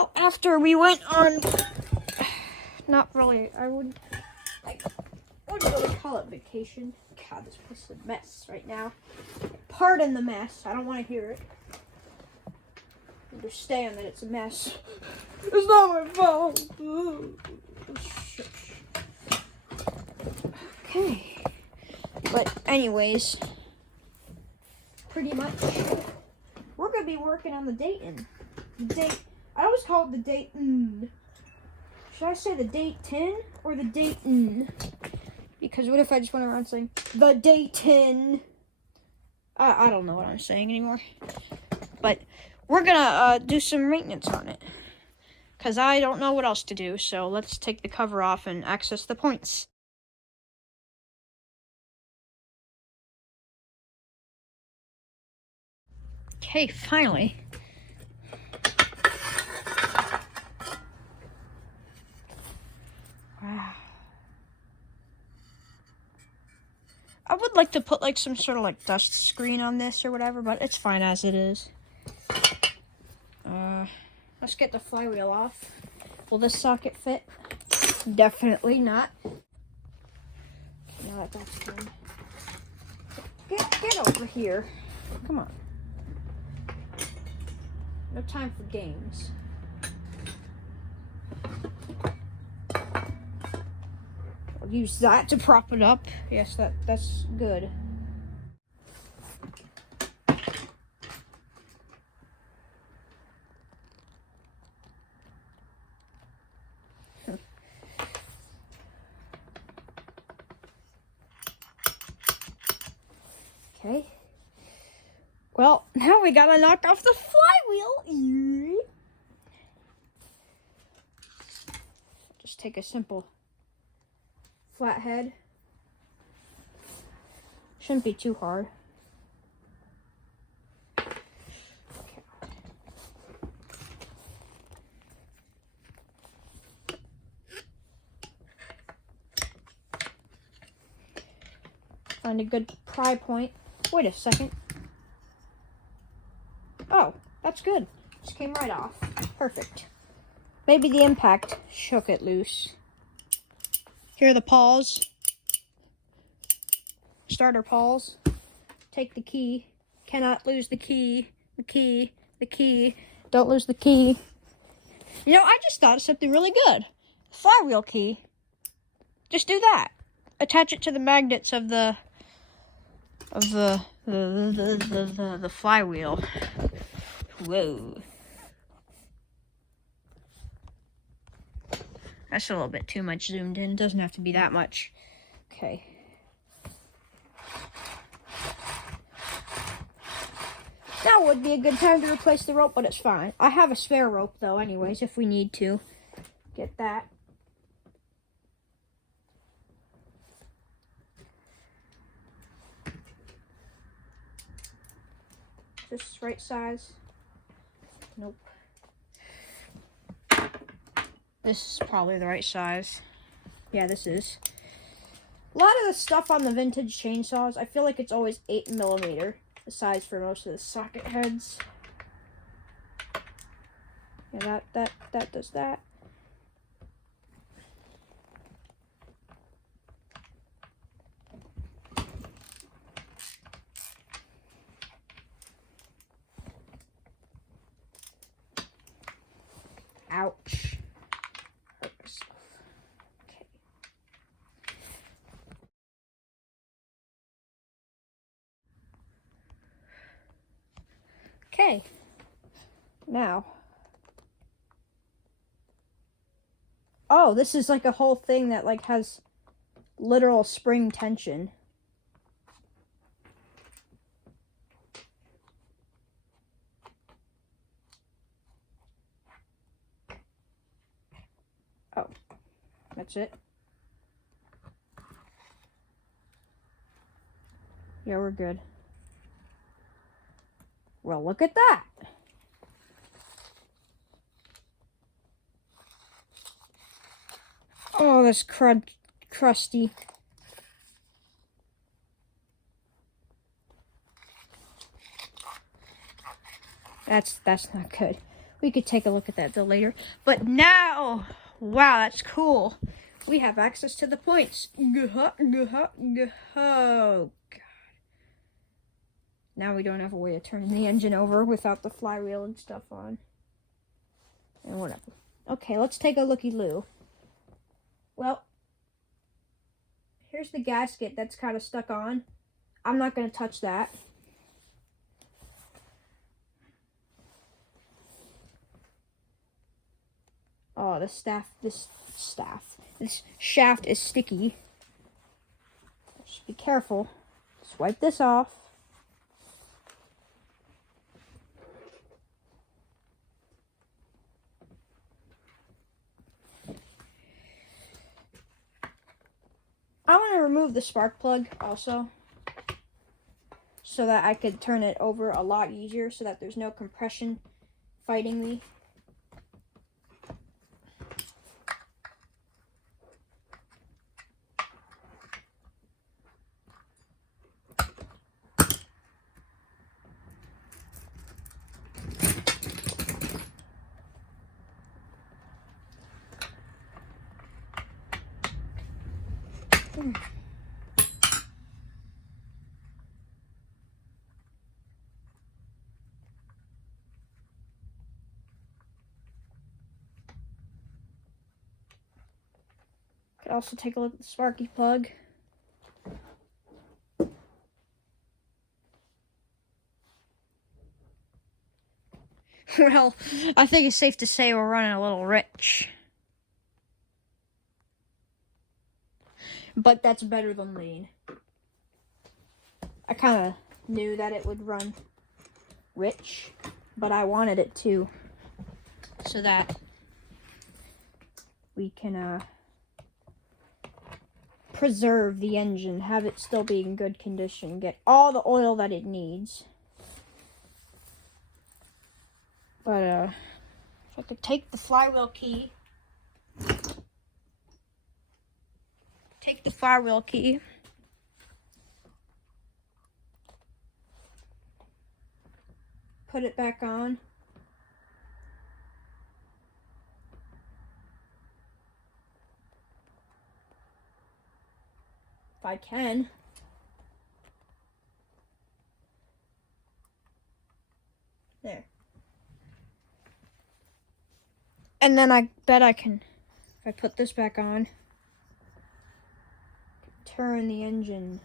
Well, after we went on, not really, I wouldn't really call it vacation. God, this place is a mess right now. Pardon the mess. I don't want to hear it. Understand that it's a mess. It's not my fault. Okay. But anyways, pretty much, we're going to be working on the dating. I always call it the dating. Should I say the date 10 or the dating? Because what if I just went around saying the dating? I don't know what I'm saying anymore. But we're gonna do some maintenance on it. Because I don't know what else to do. So let's take the cover off and access the points. Okay, finally. Wow. I would like to put like some sort of like dust screen on this or whatever, but it's fine as it is. Let's get the flywheel off. Will this socket fit? Definitely not. Now that that's done. Get over here. Come on. No time for games. I'll use that to prop it up. Yes, that's good. Okay. Well, now we gotta knock off the flywheel. Just take a simple flathead. Shouldn't be too hard. Okay. Find a good pry point. Wait a second. Oh, that's good. Just came right off. Perfect. Maybe the impact shook it loose. Here are the paws. Starter paws. Take the key. Cannot lose the key. The key. The key. Don't lose the key. You know, I just thought of something really good. Flywheel key. Just do that. Attach it to the magnets of the flywheel. Whoa. That's a little bit too much zoomed in. Doesn't have to be that much. Okay. Now would be a good time to replace the rope, but it's fine. I have a spare rope, though, anyways, if we need to get that. Is this right size? Nope. This is probably the right size. Yeah, this is. A lot of the stuff on the vintage chainsaws, I feel like it's always 8mm, the size for most of the socket heads. Yeah, that does that. Ouch. Hurt myself. Okay. Okay. Now. Oh, this is like a whole thing that like has literal spring tension. Oh, that's it. Yeah, we're good. Well, look at that. Oh, that's crusty. That's not good. We could take a look at that though later. But now, wow, that's cool. We have access to the points. Oh, God. Now we don't have a way to turn the engine over without the flywheel and stuff on. And whatever. Okay, let's take a looky-loo. Well, here's the gasket that's kind of stuck on. I'm not going to touch that. Oh, this shaft is sticky. Just be careful. Swipe this off. I want to remove the spark plug also, so that I could turn it over a lot easier, so that there's no compression fighting me. Could also take a look at the sparky plug. Well, I think it's safe to say we're running a little rich. But that's better than lean. I kind of knew that it would run rich, but I wanted it to, so that we can preserve the engine, have it still be in good condition, get all the oil that it needs. But if I could take the flywheel key, put it back on. If I can. There. And then I bet I can, if I put this back on, turn the engine.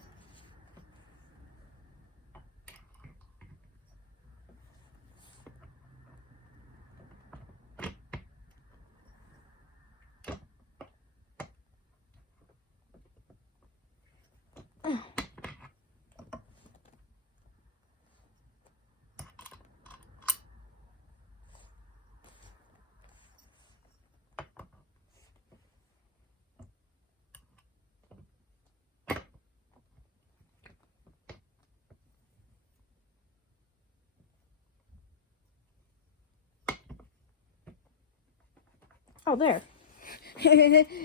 Oh, there.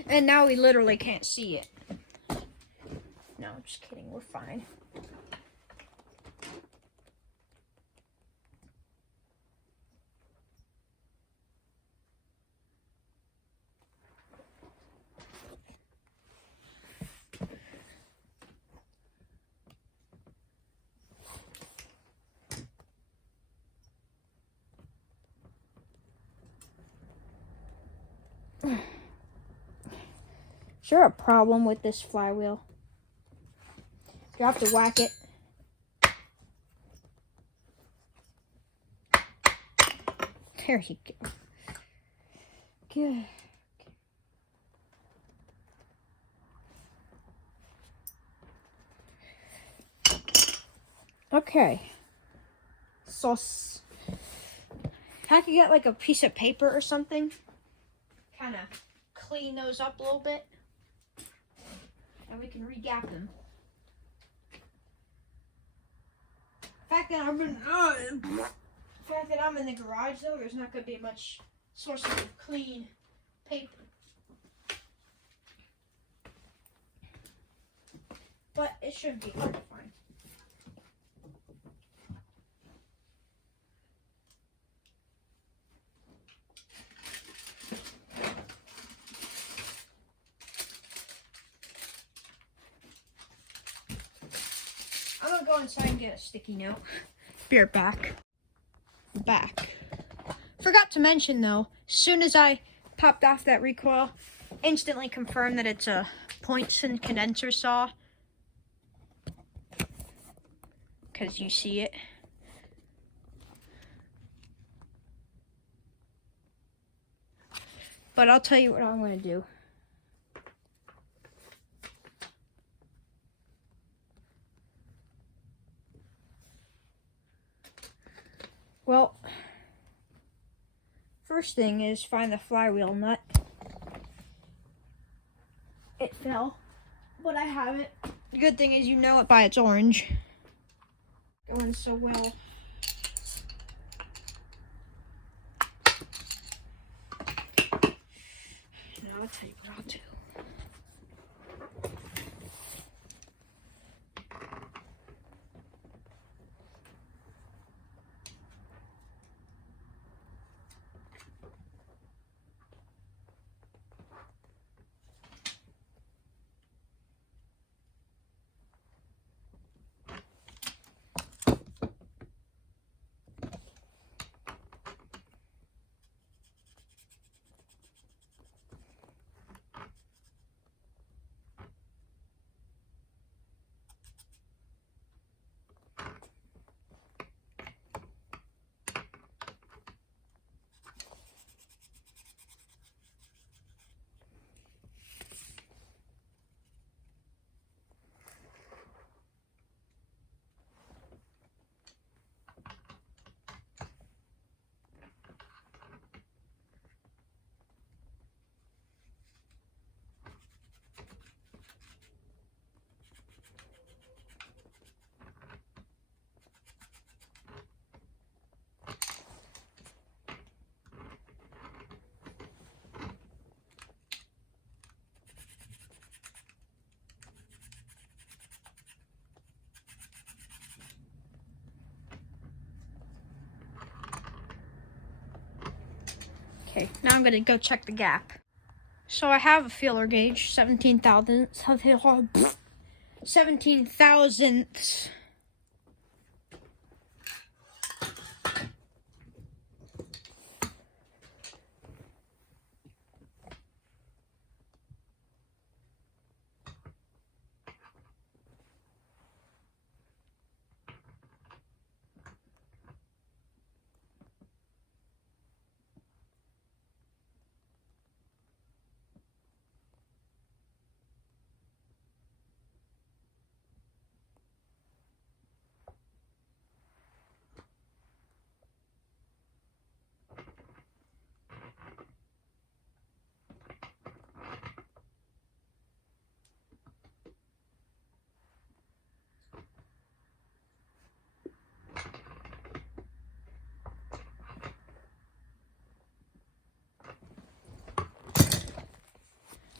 And now we literally can't see it. No, I'm just kidding. We're fine. Is there a problem with this flywheel? You have to whack it. There you go. Good. Okay. So, if I could get like a piece of paper or something, kind of clean those up a little bit, and we can re-gap them. The fact that I'm in the garage, though, there's not going to be much source of clean paper. But it shouldn't be hard to find. go inside and get a sticky note. Be right back. Forgot to mention though, as soon as I popped off that recoil, instantly confirmed that it's a points and condenser saw. Because you see it. But I'll tell you what I'm going to do. Well, first thing is find the flywheel nut. It fell, but I have it. The good thing is you know it by its orange. Going so well. Now I'll tell you what I'll do. Okay, now I'm gonna go check the gap. So I have a feeler gauge, 17 thousandths. 17 thousandths.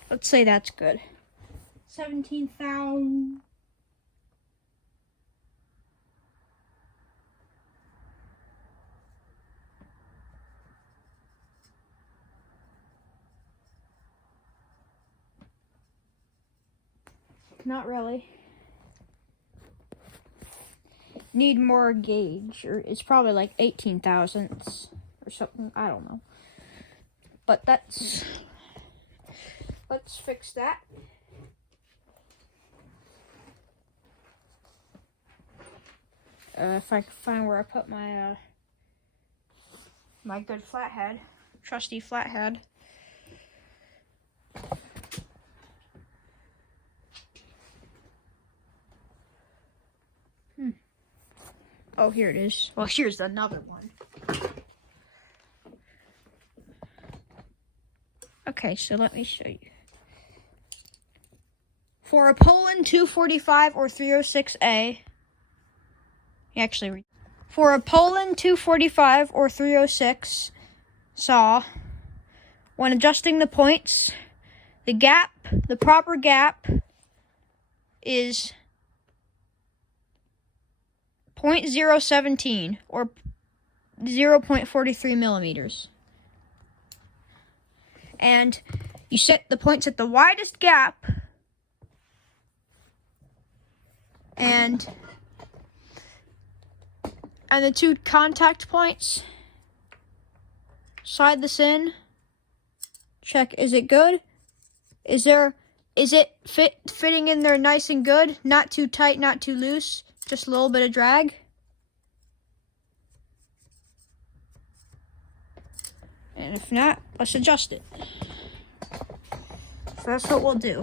Let's say that's good. 17,000. Not really. Need more gauge, or it's probably like 18 thousandths or something. I don't know. But let's fix that. If I can find where I put my my good flathead, trusty flathead. Oh, here it is. Well, here's another one. Okay, so let me show you. For a Poulan 245 or 306A, for a Poulan 245 or 306 saw, when adjusting the points, the proper gap is 0.017 or 0.43 millimeters. And you set the points at the widest gap, and and the 2 contact points. Slide this in. Check, is it good? Is it fitting in there nice and good? Not too tight, not too loose. Just a little bit of drag. And if not, let's adjust it. So that's what we'll do.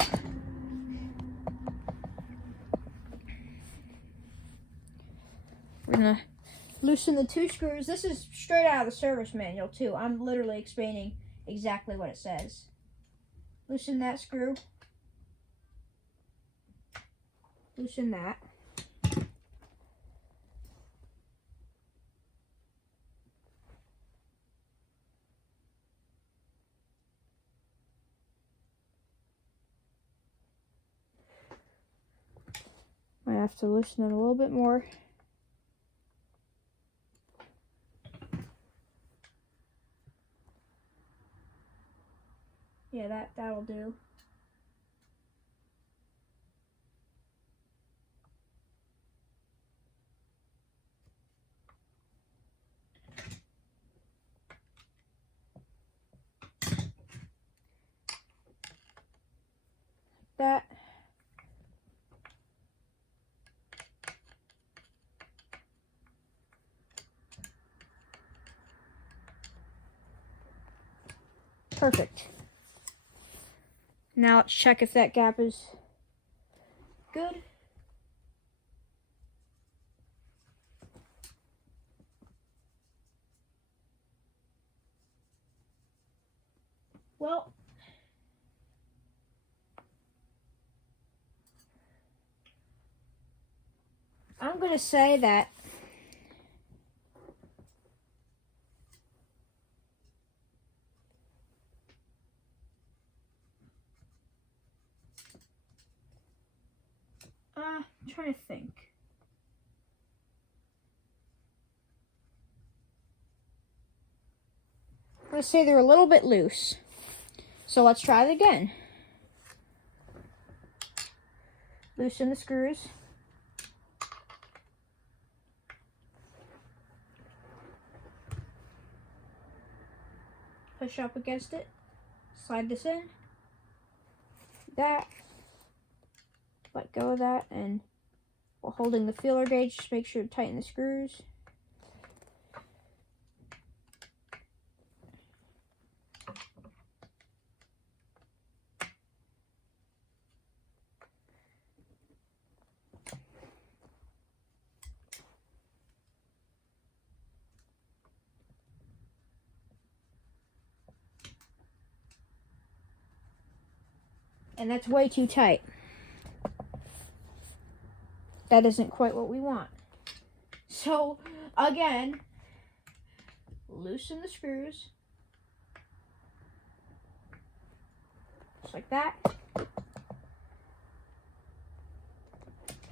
We're gonna loosen the 2 screws. This is straight out of the service manual too. I'm literally explaining exactly what it says. Loosen that screw. Loosen that. Might have to loosen it a little bit more. Yeah, that'll do. That. Perfect. Now let's check if that gap is good. Well, I'm going to say that I'm trying to think. I'm going to say they're a little bit loose. So let's try it again. Loosen the screws. Push up against it. Slide this in. That. Let go of that, and while holding the feeler gauge, just make sure to tighten the screws. And that's way too tight. That isn't quite what we want. So, again, loosen the screws. Just like that.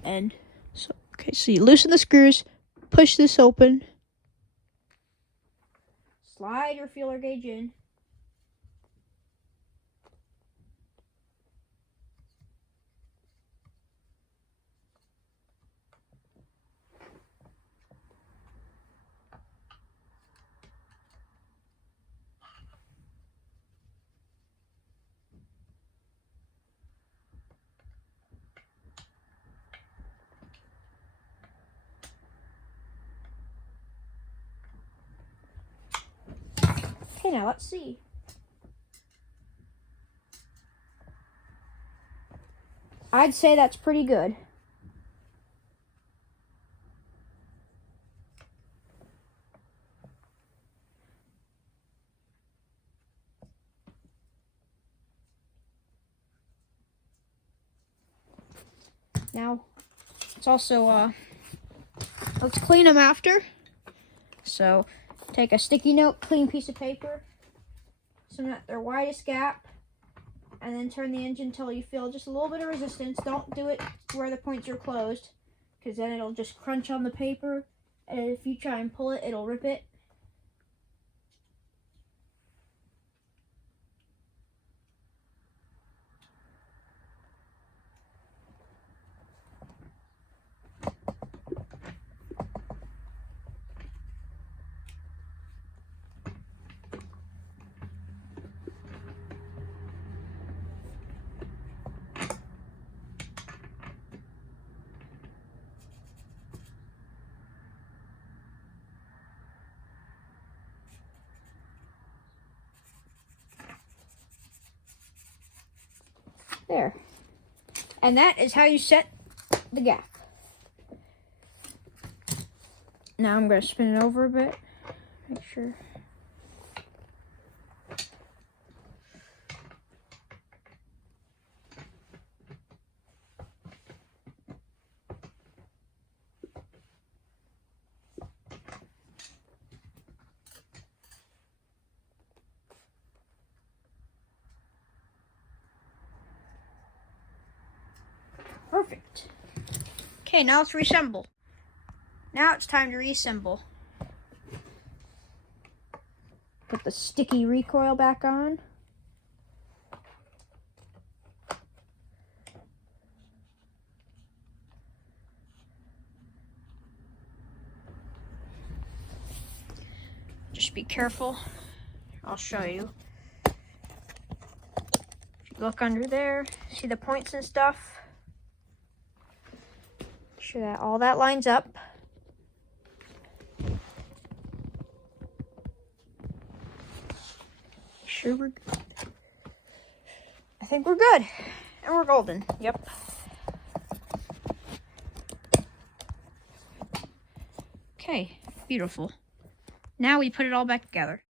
And so, okay, so you loosen the screws, push this open, slide your feeler gauge in. Okay, now let's see. I'd say that's pretty good. Now, it's also, let's clean them after. So, take a sticky note, clean piece of paper, some at their widest gap, and then turn the engine until you feel just a little bit of resistance. Don't do it where the points are closed, because then it'll just crunch on the paper, and if you try and pull it, it'll rip it. There. And that is how you set the gap. Now I'm going to spin it over a bit. Make sure. Perfect. Okay, now let's reassemble. Now it's time to reassemble. Put the sticky recoil back on. Just be careful. I'll show you. If you look under there, see the points and stuff? Make sure that all that lines up. Sure we're good. I think we're good. And we're golden. Yep. Okay, beautiful. Now we put it all back together.